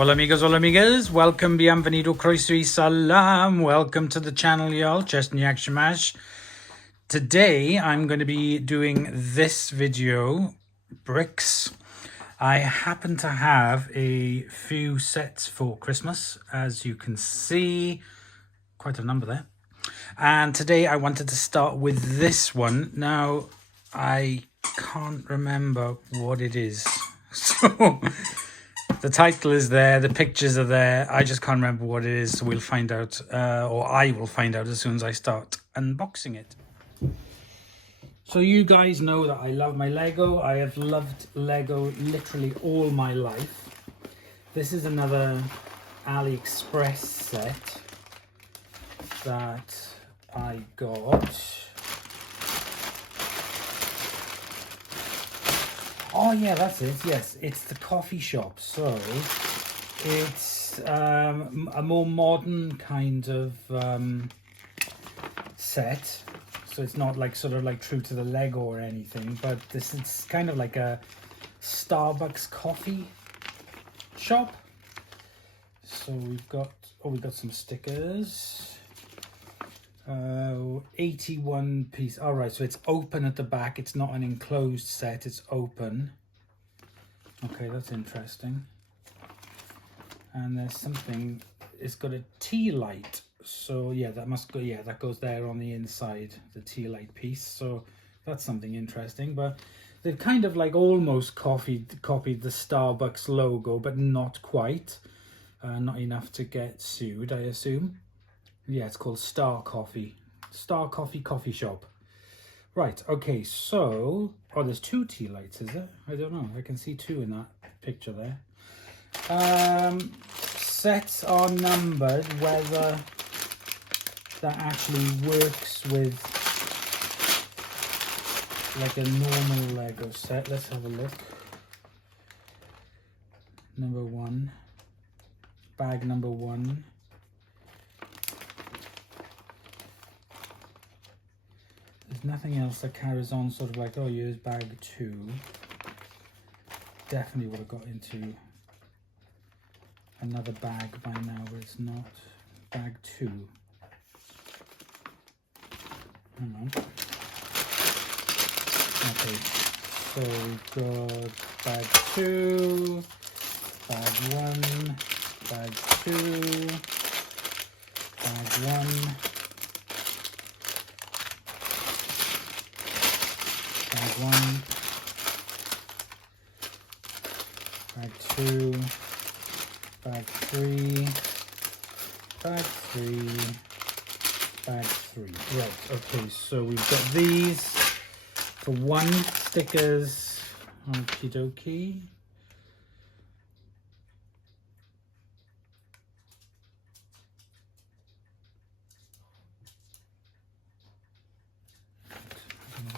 Hola amigos, hola amigas, welcome, bienvenido, croeso y salam, welcome to the channel y'all, Chesney Action Mash. Today I'm going to be doing this video, bricks. I happen to have a few sets for Christmas, as you can see, quite a number there. And today I wanted to start with this one. Now, I can't remember what it is, so... The title is there, the pictures are there, I just can't remember what it is, so we'll find out, or I will find out as soon as I start unboxing it. So you guys know that I love my Lego. I have loved Lego literally all my life. This is another AliExpress set that I got. Oh yeah, that's it. Yes, it's the coffee shop. So it's a more modern kind of set. So it's not like sort of like true to the Lego or anything, but this is kind of like a Starbucks coffee shop. So we've got some stickers. 81 piece. All right, so it's open at the back. It's not an enclosed set, it's open. Okay, that's interesting. And there's something, it's got a tea light. So yeah, that must go, yeah, that goes there on the inside, the tea light piece. So that's something interesting, but they've kind of like almost copied the Starbucks logo, but not quite. Not enough to get sued, I assume. Yeah, it's called Starcoffes. Starcoffes coffee shop. Right, okay, so... Oh, there's two tea lights, is there? I don't know. I can see two in that picture there. Sets are numbered. Whether that actually works with like a normal Lego set. Let's have a look. Number one. Bag number one. There's nothing else that carries on sort of like, oh, here's bag two. Definitely would have got into another bag by now, but it's not. Bag two. Hang on. Okay, so we've got bag two, bag one, bag two, bag one. Bag one, bag two, bag three, bag three, bag three. Right, okay, so we've got these for one, stickers, okie dokie.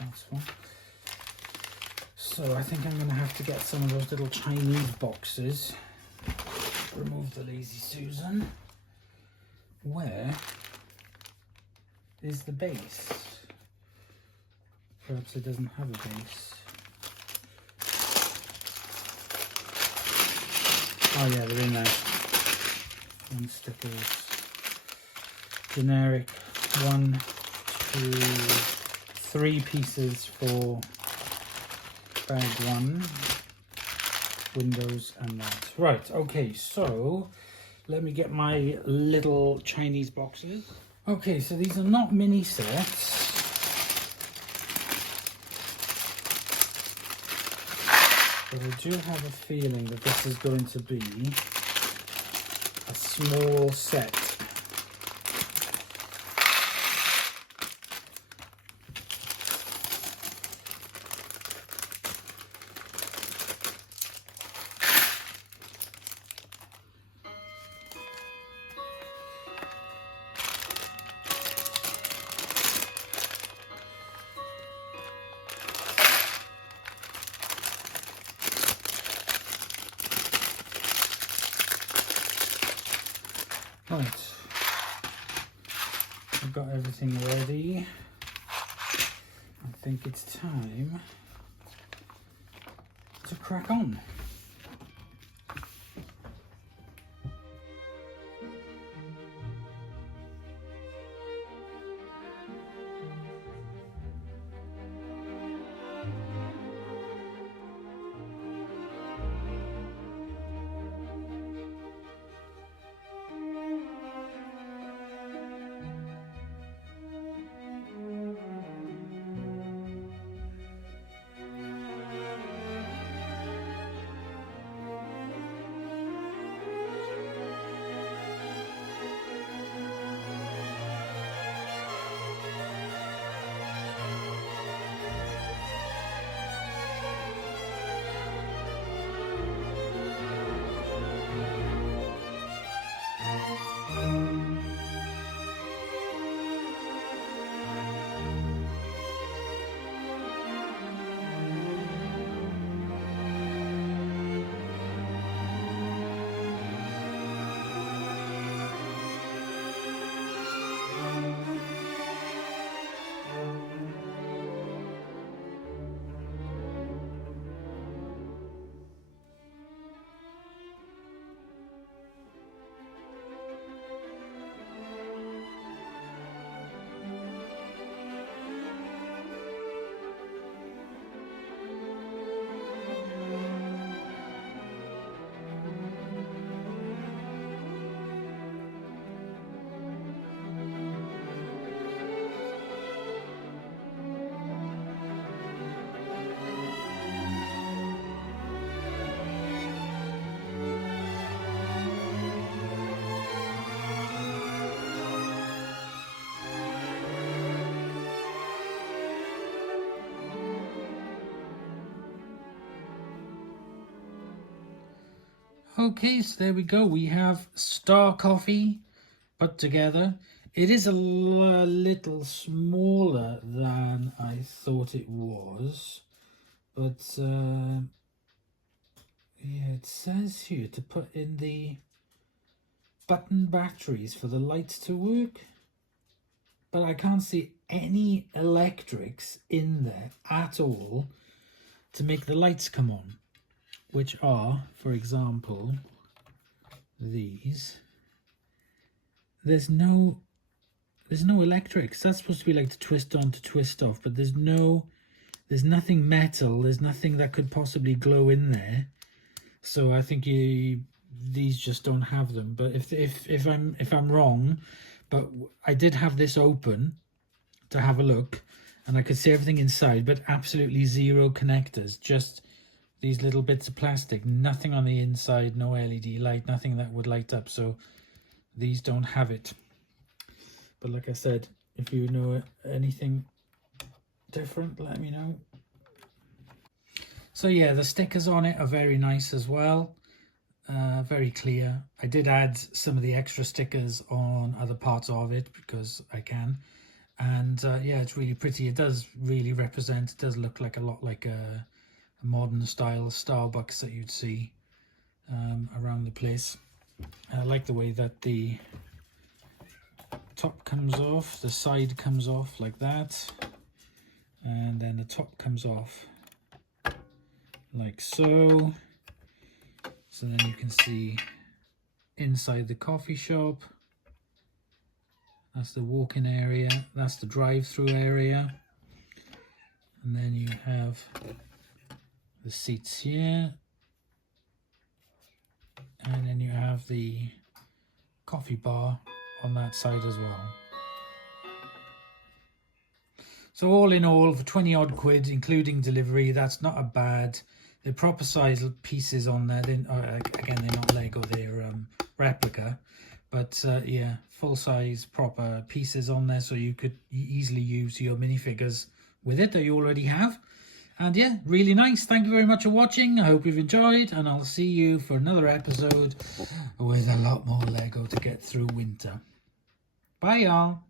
That's one. So I think I'm going to have to get some of those little Chinese boxes. Remove the Lazy Susan. Where is the base? Perhaps it doesn't have a base. Oh yeah, they're in there. One stickers. Generic 1, 2, 3 pieces for bag one, windows and that. Right, okay, so let me get my little Chinese boxes. Okay, so these are not mini sets. But I do have a feeling that this is going to be a small set. Right, I've got everything ready. I think it's time to crack on. Okay, so there we go. We have Starcoffes put together. It is a little smaller than I thought it was, but yeah, it says here to put in the button batteries for the lights to work, but I can't see any electrics in there at all to make the lights come on, which are, for example, these. There's no electrics. That's supposed to be like to twist on to twist off, but there's nothing metal. There's nothing that could possibly glow in there. So I think these just don't have them. But if I'm wrong, but I did have this open to have a look, and I could see everything inside, but absolutely zero connectors. Just these little bits of plastic. Nothing on the inside. No LED light. Nothing that would light up. So these don't have it. But like I said, if you know anything different, let me know. So yeah, the stickers on it are very nice as well. Very clear. I did add some of the extra stickers on other parts of it because I can. And yeah, it's really pretty. It does really represent, it does look like a lot like a modern style Starbucks that you'd see around the place. I like the way that the top comes off, the side comes off like that, and then the top comes off like so. So then you can see inside the coffee shop. That's the walk-in area, that's the drive-through area, and then you have the seats here, and then you have the coffee bar on that side as well. So all in all, for 20 odd quid, including delivery, that's not a bad. They're proper size pieces on there. Again, they're not Lego, they're replica. But yeah, full size proper pieces on there, so you could easily use your minifigures with it that you already have. And yeah, really nice. Thank you very much for watching. I hope you've enjoyed, and I'll see you for another episode with a lot more Lego to get through winter. Bye, y'all.